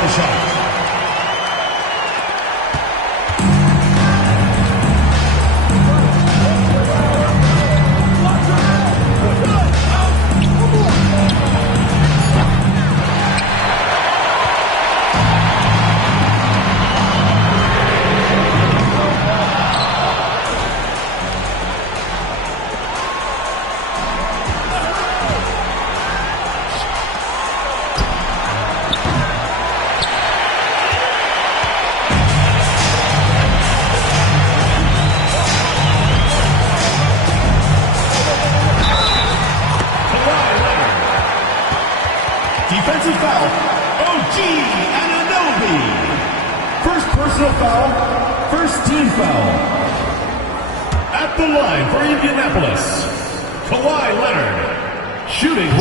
with the shot. Defensive foul, OG Anunoby. First personal foul, first team foul. At the line for Indianapolis, Kawhi Leonard, shooting.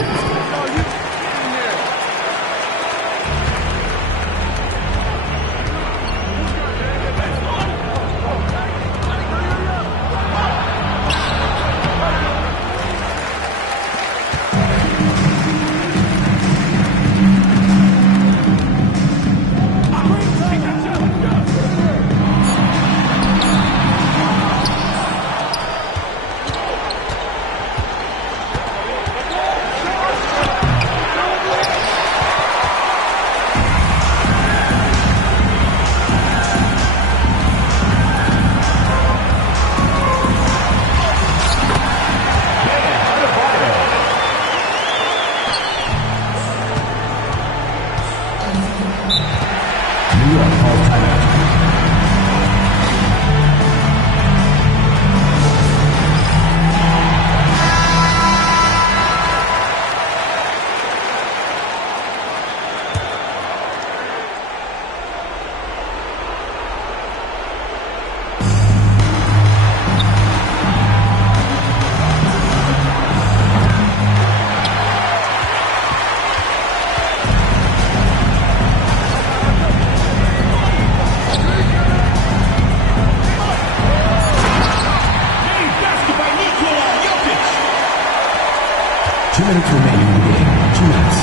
Minutes remaining in the game. 2 minutes.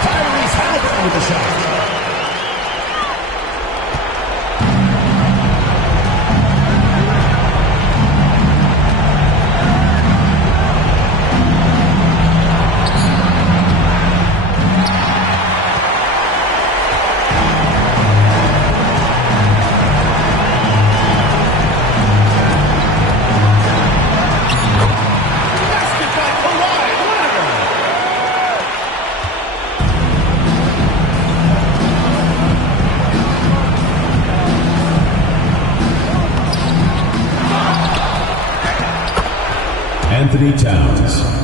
Tyrese Halliburton with the shot. Anthony Towns.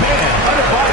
Man,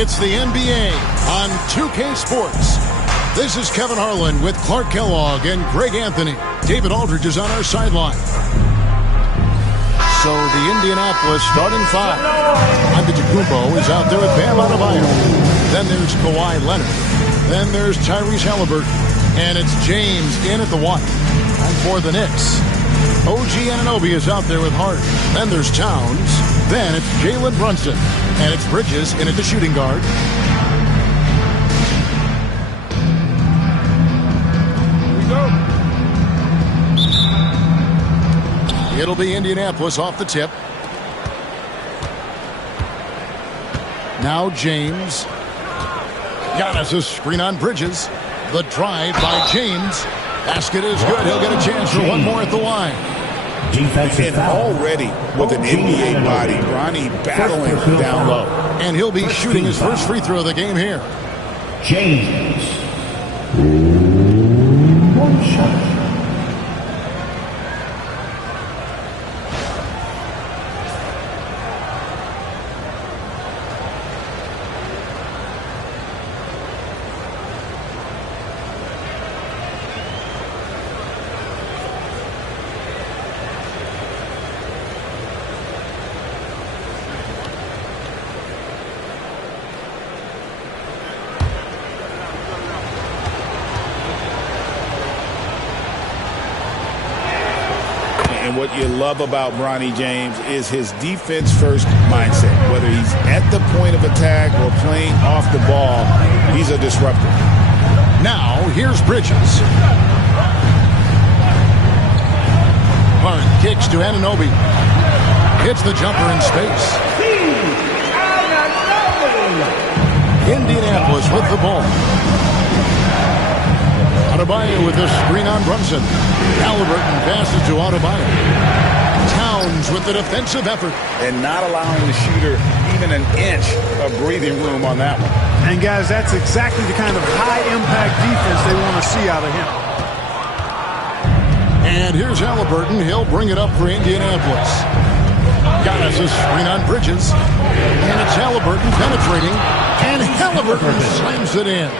It's the NBA on 2K Sports. This is Kevin Harlan with Clark Kellogg and Greg Anthony. David Aldridge is on our sideline. So the Indianapolis starting five. Antetokounmpo is out there with Bam Adebayo. Then there's Kawhi Leonard. Then there's Tyrese Halliburton. And it's James in at the one. And for the Knicks, OG Anunoby is out there with Hart. Then there's Towns. Then it's Jalen Brunson. And it's Bridges in at the shooting guard. It'll be Indianapolis off the tip. Now James. Giannis' screen on Bridges. The drive by James. Basket is good. He'll get a chance for one more at the line. And already with an NBA body, Ronnie battling down low. And he'll be shooting his first free throw of the game here. James. One shot. And what you love about Bronny James is his defense-first mindset. Whether he's at the point of attack or playing off the ball, he's a disruptor. Now, here's Bridges. Hart kicks to Anunoby. Hits the jumper in space. Indianapolis with the ball. Adebayo with the screen on Brunson. Halliburton passes to Adebayo. Towns with the defensive effort. And not allowing the shooter even an inch of breathing room on that one. And, guys, that's exactly the kind of high-impact defense they want to see out of him. And here's Halliburton. He'll bring it up for Indianapolis. Giannis' screen on Bridges. And it's Halliburton penetrating. And Halliburton slams it in.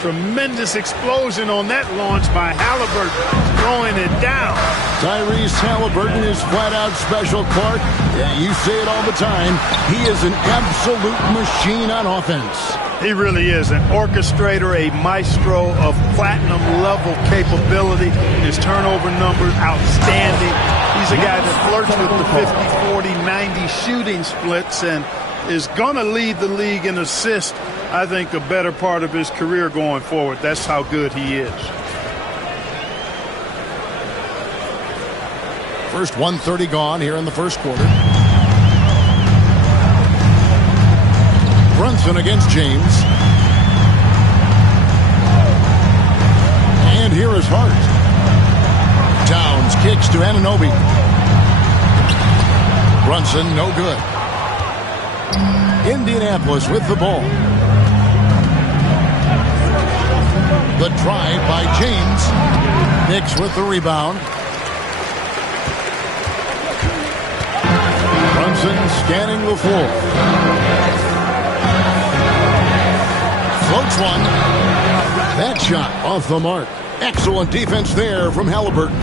Tremendous explosion on that launch by Halliburton, throwing it down. Tyrese Halliburton is flat-out special, Clark. Yeah, you say it all the time. He is an absolute machine on offense. He really is an orchestrator, a maestro of platinum-level capability. His turnover numbers, outstanding. He's a guy that flirts with the 50, 40, 90 shooting splits and is going to lead the league in assists, I think, a better part of his career going forward. That's how good he is. First 1:30 gone here in the first quarter. Brunson against James. And here is Hart. Towns kicks to Anunoby. Brunson, no good. Indianapolis with the ball. The drive by James. Knicks with the rebound. Brunson scanning the floor. Floats one. That shot off the mark. Excellent defense there from Halliburton.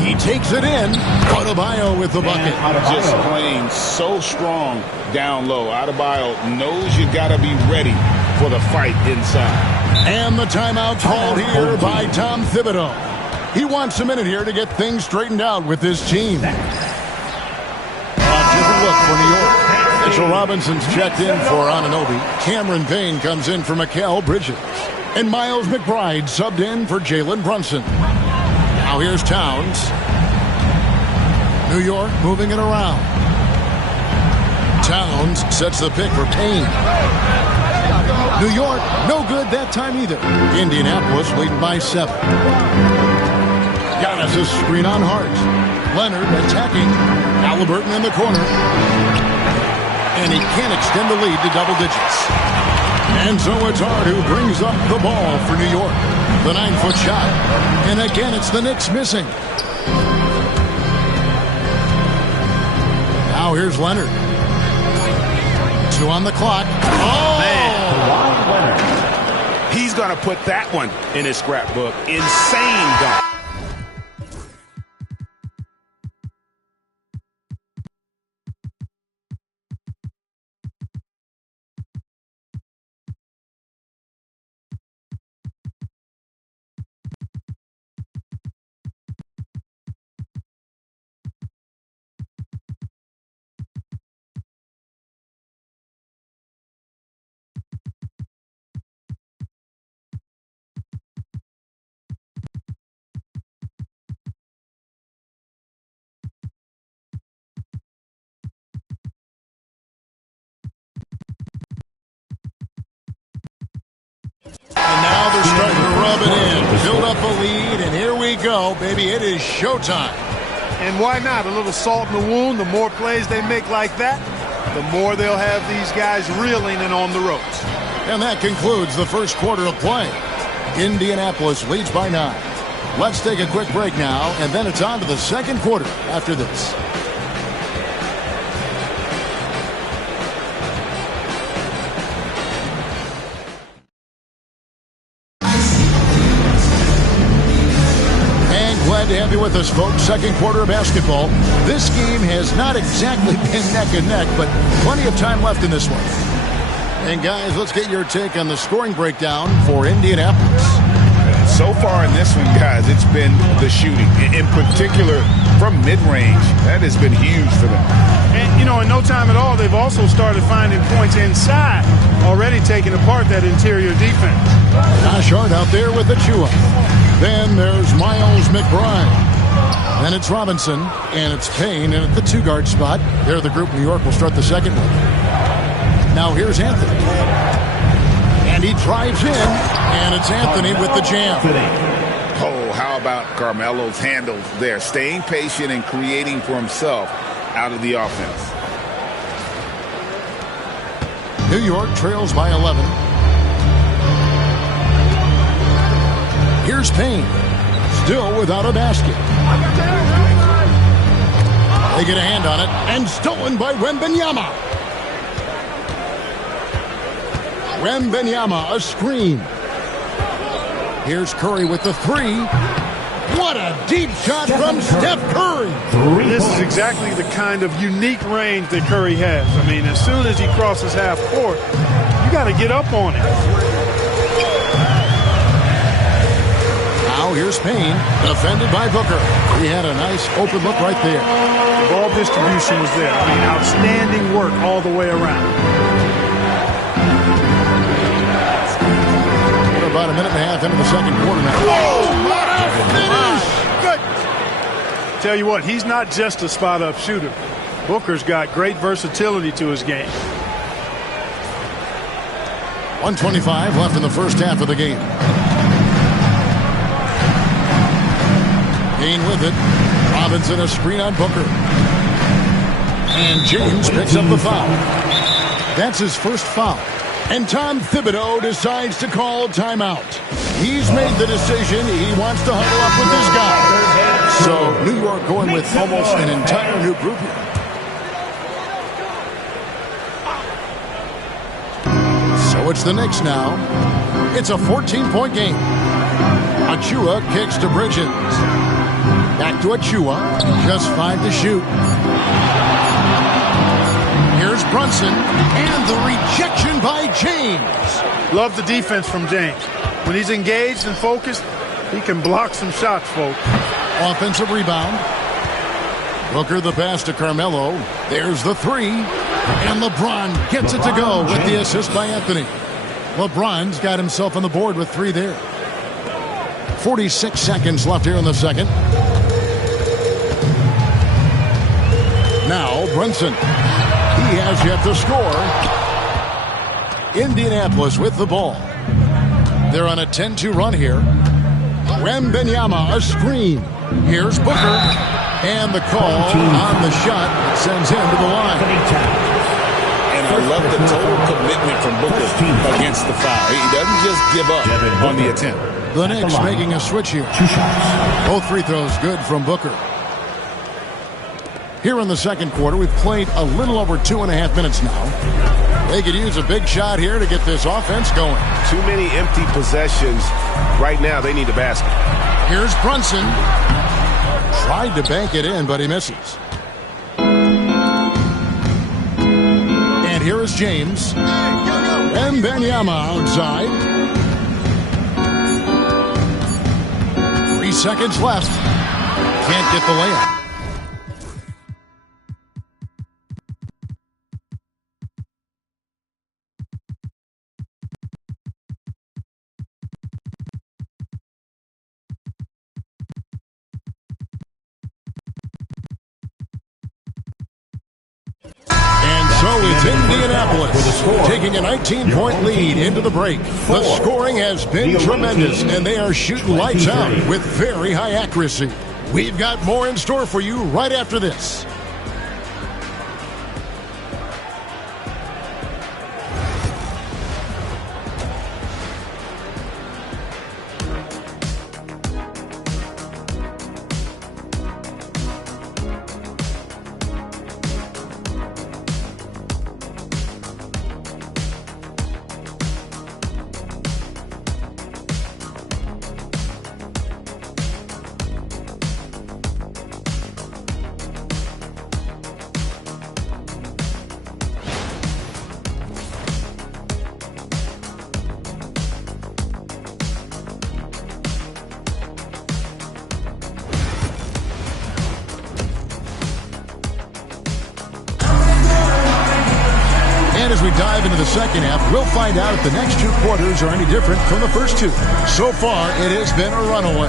He takes it in. Adebayo with the bucket. Just playing so strong down low. Adebayo knows you got to be ready for the fight inside. And the timeout called here by Tom Thibodeau. He wants a minute here to get things straightened out with his team. A different look for New York. Mitchell Robinson's checked in for Anunoby. Cameron Payne comes in for Mikal Bridges. And Miles McBride subbed in for Jalen Brunson. Now here's Towns. New York moving it around. Towns sets the pick for Payne. New York, no good that time either. Indianapolis leading by 7. Giannis' screen on Hart. Leonard attacking. Halliburton in the corner. And he can't extend the lead to double digits. And so it's Hart who brings up the ball for New York. The 9-foot shot. And again, it's the Knicks missing. Now here's Leonard. 2 on the clock. Oh! Man. He's going to put that one in his scrapbook. Insane dunk. And now they're starting to rub it in. Build up a lead, and here we go, baby. It is showtime. And why not? A little salt in the wound. The more plays they make like that, the more they'll have these guys reeling and on the ropes. And that concludes the first quarter of play. Indianapolis leads by 9. Let's take a quick break now, and then it's on to the second quarter after this. Glad to have you with us, folks. Second quarter of basketball. This game has not exactly been neck and neck, but plenty of time left in this one. And guys, let's get your take on the scoring breakdown for Indianapolis. So far in this one, guys, it's been the shooting. In particular, from mid-range. That has been huge for them. And, you know, in no time at all, they've also started finding points inside, already taking apart that interior defense. Josh Hart out there with the chew-up. Then there's Miles McBride. Then it's Robinson, and it's Payne, and at the 2-guard spot, there the group New York will start the second one. Now here's Anthony. And he drives in, and it's Anthony with the jam. Oh, how about Carmelo's handles there, staying patient and creating for himself out of the offense. New York trails by 11. Here's Payne, still without a basket. They get a hand on it, and stolen by Wembanyama. Wembanyama, a screen. Here's Curry with the 3. What a deep shot from Steph Curry. This is exactly the kind of unique range that Curry has. I mean, as soon as he crosses half court, you got to get up on it. Now here's Payne, defended by Booker. He had a nice open look right there. The ball distribution was there. I mean, outstanding work all the way around. We're about a minute and a half into the second quarter now. Oh, what a finish! Good. Tell you what, he's not just a spot-up shooter. Booker's got great versatility to his game. 1:25 left in the first half of the game. Payne with it. Robinson a screen on Booker. And James picks up the foul. That's his first foul. And Tom Thibodeau decides to call timeout. He's made the decision. He wants to huddle up with this guy. So New York going with almost an entire new group here. So it's the Knicks now. It's a 14-point game. Achua kicks to Bridges. Back to Achua. Just 5 to shoot. Here's Brunson. And the rejection by James. Love the defense from James. When he's engaged and focused, he can block some shots, folks. Offensive rebound. Booker the pass to Carmelo. There's the 3. And LeBron gets it to go with the assist by Anthony. LeBron's got himself on the board with 3 there. 46 seconds left here in the second. Now Brunson. He has yet to score. Indianapolis with the ball. They're on a 10-2 run here. Wembanyama, a screen. Here's Booker. And the call on the shot that sends him to the line. And I love the total commitment from Booker against the foul. He doesn't just give up on the attempt. The Knicks making a switch here. Both free throws good from Booker. Here in the second quarter, we've played a little over 2.5 minutes now. They could use a big shot here to get this offense going. Too many empty possessions. Right now, they need a basket. Here's Brunson. Tried to bank it in, but he misses. And here is James. And Benyama outside. 3 seconds left. Can't get the layup. So it's Indianapolis taking a 19-point lead into the break. The scoring has been tremendous, and they are shooting lights out with very high accuracy. We've got more in store for you right after this. And as we dive into the second half, we'll find out if the next 2 quarters are any different from the first 2. So far, it has been a runaway.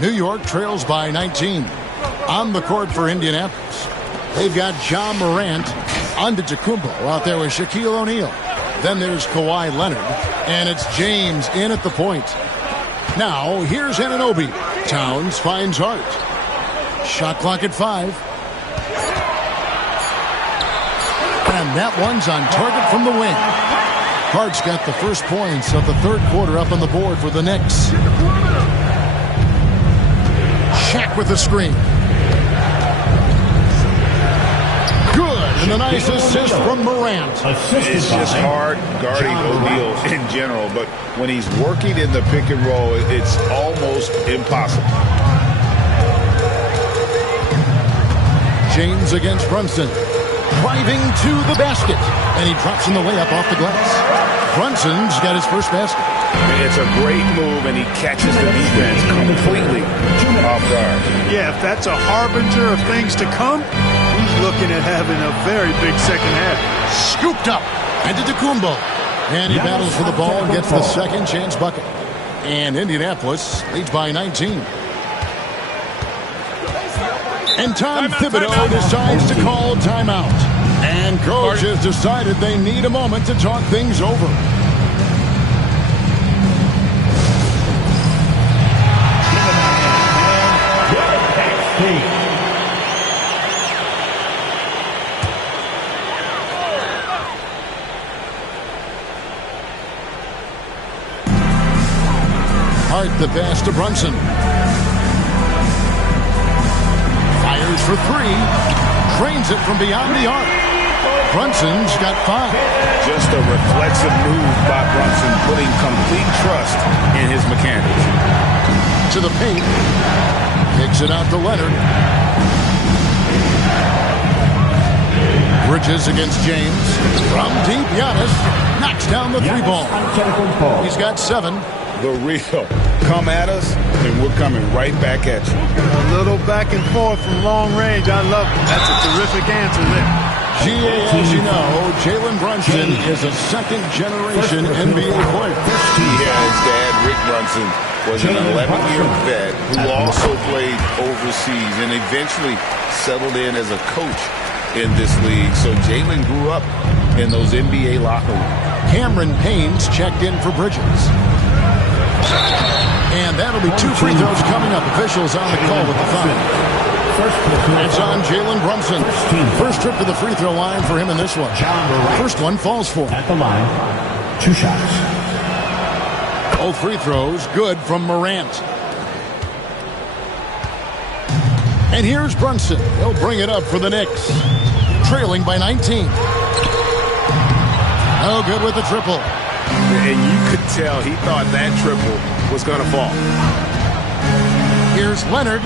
New York trails by 19. On the court for Indianapolis, they've got John Morant, Antetokounmpo out there with Shaquille O'Neal. Then there's Kawhi Leonard, and it's James in at the point. Now, here's Anunoby. Towns finds Hart. Shot clock at 5. And that one's on target from the wing. Hart's got the first points of the third quarter up on the board for the Knicks. Shaq with the screen. Good, and a nice assist from Morant. It's just hard guarding O'Neal in general, but when he's working in the pick and roll, it's almost impossible. James against Brunson. Driving to the basket, and he drops in the layup off the glass. Brunson's got his first basket. It's a great move, and he catches the defense completely off guard. Yeah, if that's a harbinger of things to come, he's looking at having a very big second half. Scooped up. Antetokounmpo. And he battles for the ball and gets the second chance bucket. And Indianapolis leads by 19. And Tom Thibodeau decides to call timeout. And coach has decided they need a moment to talk things over. Hart the pass to Brunson. Fires for 3. Drains it from beyond the arc. Brunson's got 5. Just a reflexive move by Brunson, putting complete trust in his mechanics. To the paint. Kicks it out to Leonard. Bridges against James. From deep, Giannis knocks down the 3 ball. He's got 7. The real. Come at us, and we're coming right back at you. A little back and forth from long range. I love it. That's a terrific answer there. As you know, Jalen Brunson is a second-generation NBA player. Yeah, his dad, Rick Brunson, was an 11-year vet who also played overseas and eventually settled in as a coach in this league. So Jalen grew up in those NBA locker rooms. Cameron Payne's checked in for Bridges. And that'll be 2 free throws coming up. Officials on the call with the foul. It's on Jalen Brunson. First trip to the free throw line for him in this one. First one falls for him. At the line, 2 shots. Both free throws good from Morant. And here's Brunson. He'll bring it up for the Knicks. Trailing by 19. No good with the triple. And you could tell he thought that triple was going to fall. Here's Leonard.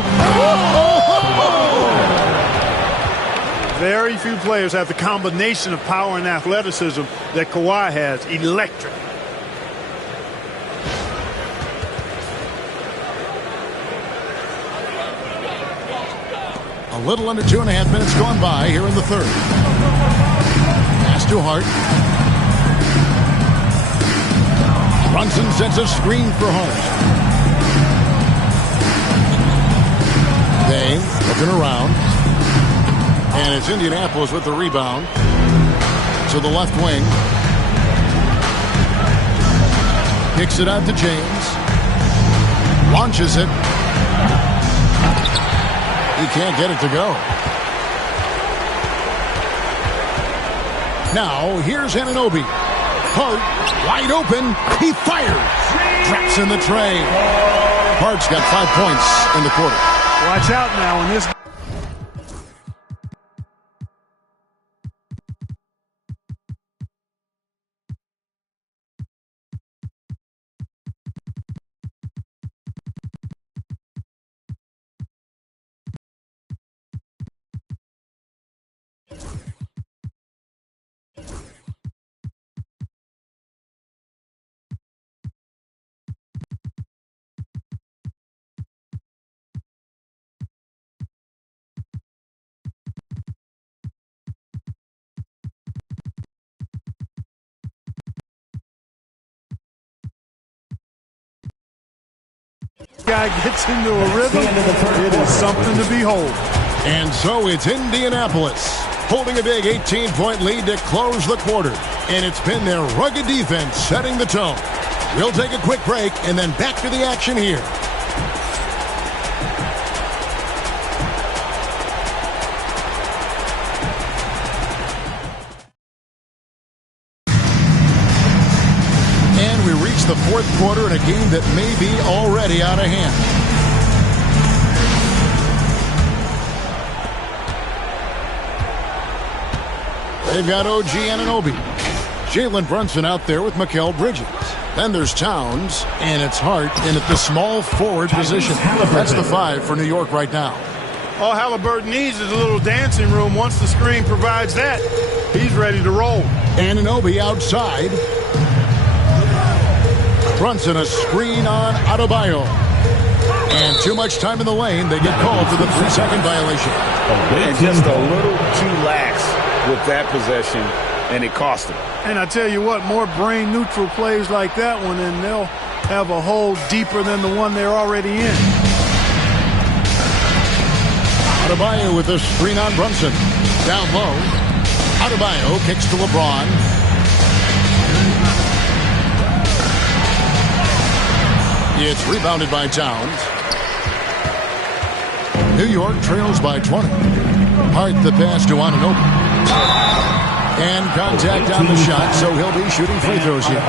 Very few players have the combination of power and athleticism that Kawhi has. Electric. A little under 2.5 minutes gone by here in the third. Pass to Hart. Brunson sets a screen for Hart. Dame looking around. And it's Indianapolis with the rebound. To the left wing. Kicks it out to James. Launches it. He can't get it to go. Now, here's Anunoby. Hart, wide open. He fires. Traps in the tray. Hart's got 5 points in the quarter. Watch out now in this. Guy gets into a rhythm, it is something to behold. And so it's Indianapolis holding a big 18-point lead to close the quarter. And it's been their rugged defense setting the tone. We'll take a quick break and then back to the action here. The fourth quarter in a game that may be already out of hand. They've got OG Anunoby. Jalen Brunson out there with Mikal Bridges. Then there's Towns, and it's Hart in at the small forward position. That's the 5 for New York right now. All Halliburton needs is a little dancing room. Once the screen provides that, he's ready to roll. Anunoby outside. Brunson a screen on Adebayo. And too much time in the lane. They get called for the 3-second violation. And just a little too lax with that possession, and it cost him. And I tell you what, more brain-neutral plays like that one, and they'll have a hole deeper than the one they're already in. Adebayo with a screen on Brunson. Down low. Adebayo kicks to LeBron. It's rebounded by Towns. New York trails by 20. Hart the pass to Anunoby. And contact on the shot, so he'll be shooting free throws here.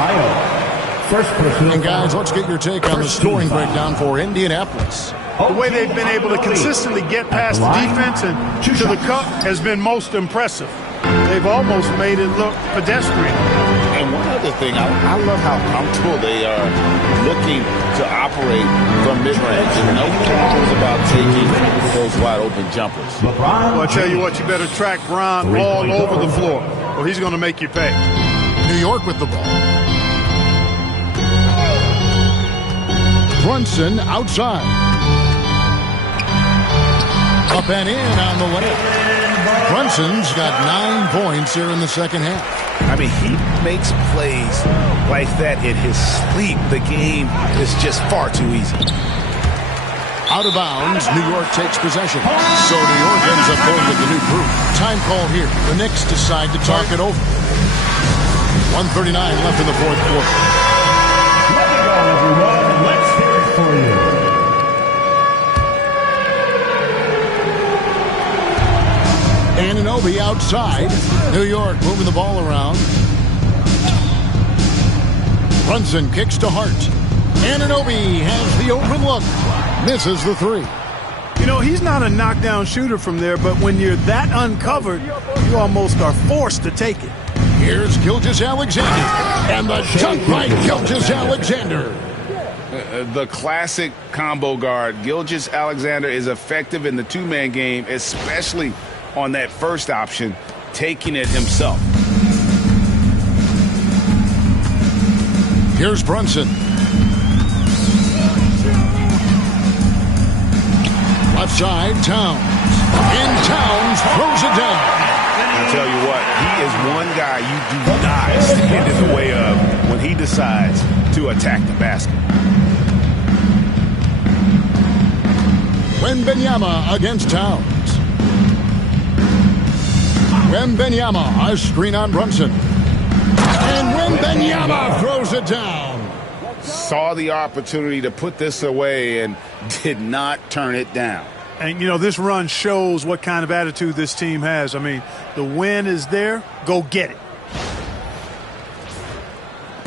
And guys, let's get your take on the scoring breakdown for Indianapolis. The way they've been able to consistently get past the defense and to the cup has been most impressive. They've almost made it look pedestrian. And one other thing, I love how comfortable they are looking to operate from mid-range. And no problems about taking those wide-open jumpers. Well, I tell you what, you better track Bron all over the floor, or he's going to make you pay. New York with the ball. Brunson outside. Up and in on the layup. Brunson's got 9 points here in the second half. I mean, he makes plays like that in his sleep. The game is just far too easy. Out of bounds, New York takes possession. So New York ends up going with the new group. Time call here. The Knicks decide to talk it over. 1:39 left in the fourth quarter. Let it go, everyone. Let's hear it for you. Anunoby outside. New York moving the ball around. Brunson kicks to Hart. Anunoby has the open look. Misses the 3. You know, he's not a knockdown shooter from there, but when you're that uncovered, you almost are forced to take it. Here's Gilgeous-Alexander, and the dunk by Gilgeous-Alexander. The classic combo guard. Gilgeous-Alexander is effective in the two-man game, especially on that first option, taking it himself. Here's Brunson. Left side, Towns. And Towns throws it down. I'll tell you what, he is one guy you do not stand in the way of when he decides to attack the basket. Wembanyama against Towns. Wembanyama, a screen on Brunson. And Wembanyama throws it down. Saw the opportunity to put this away and did not turn it down. And, you know, this run shows what kind of attitude this team has. I mean, the win is there. Go get it.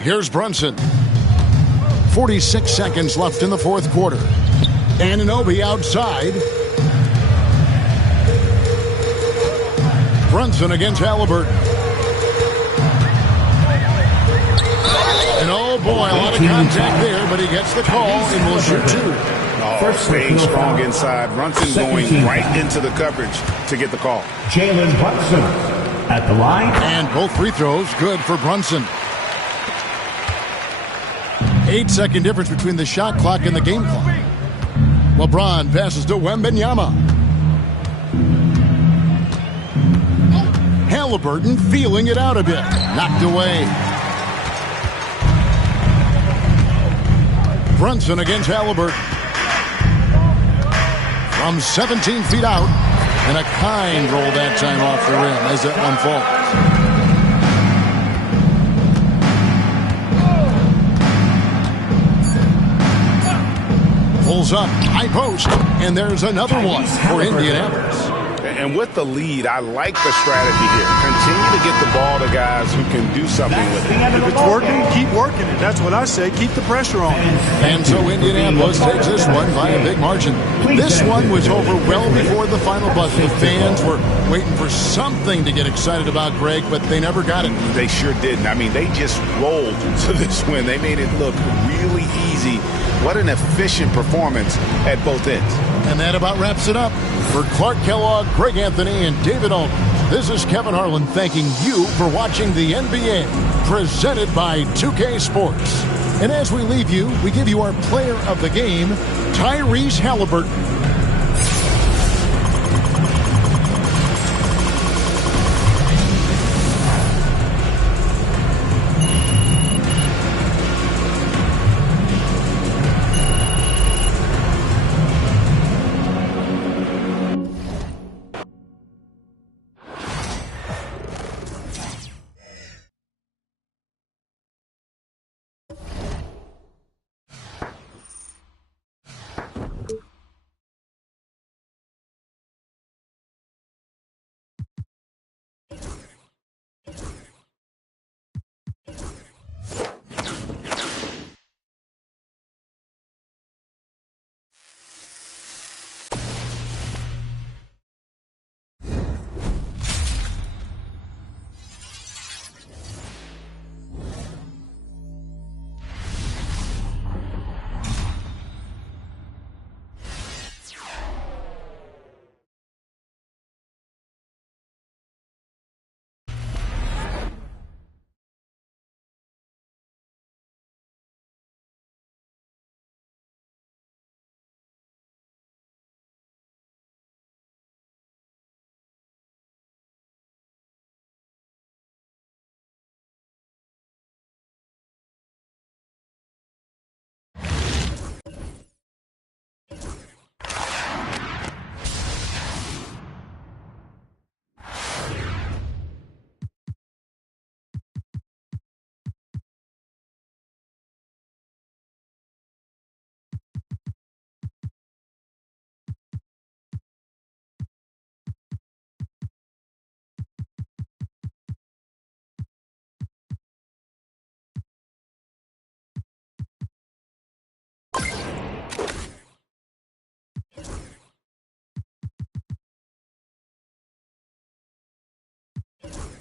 Here's Brunson. 46 seconds left in the fourth quarter. Anunoby outside. Brunson against Halliburton. And oh boy, a lot of contact there, but he gets the call and will shoot two. Staying strong inside. Brunson going right into the coverage to get the call. Jalen Brunson at the line. And both free throws good for Brunson. 8-second difference between the shot clock and the game clock. LeBron passes to Wembanyama. Halliburton feeling it out a bit. Knocked away. Brunson against Halliburton. From 17 feet out. And a kind roll that time off the rim as that one falls. Pulls up, high post, and there's another one for Indianapolis. And with the lead, I like the strategy here. Continue to get the ball to guys who can do something with it. If it's working, keep working it. That's what I say. Keep the pressure on. And so Indianapolis takes this one by a big margin. This one was over well before the final buzzer. The fans were waiting for something to get excited about, Greg, but they never got it. They sure didn't. I mean, they just rolled to this win. They made it look really easy. What an efficient performance at both ends. And that about wraps it up. For Clark Kellogg, Greg Anthony, and David Aldridge, this is Kevin Harlan thanking you for watching the NBA, presented by 2K Sports. And as we leave you, we give you our player of the game, Tyrese Halliburton. it.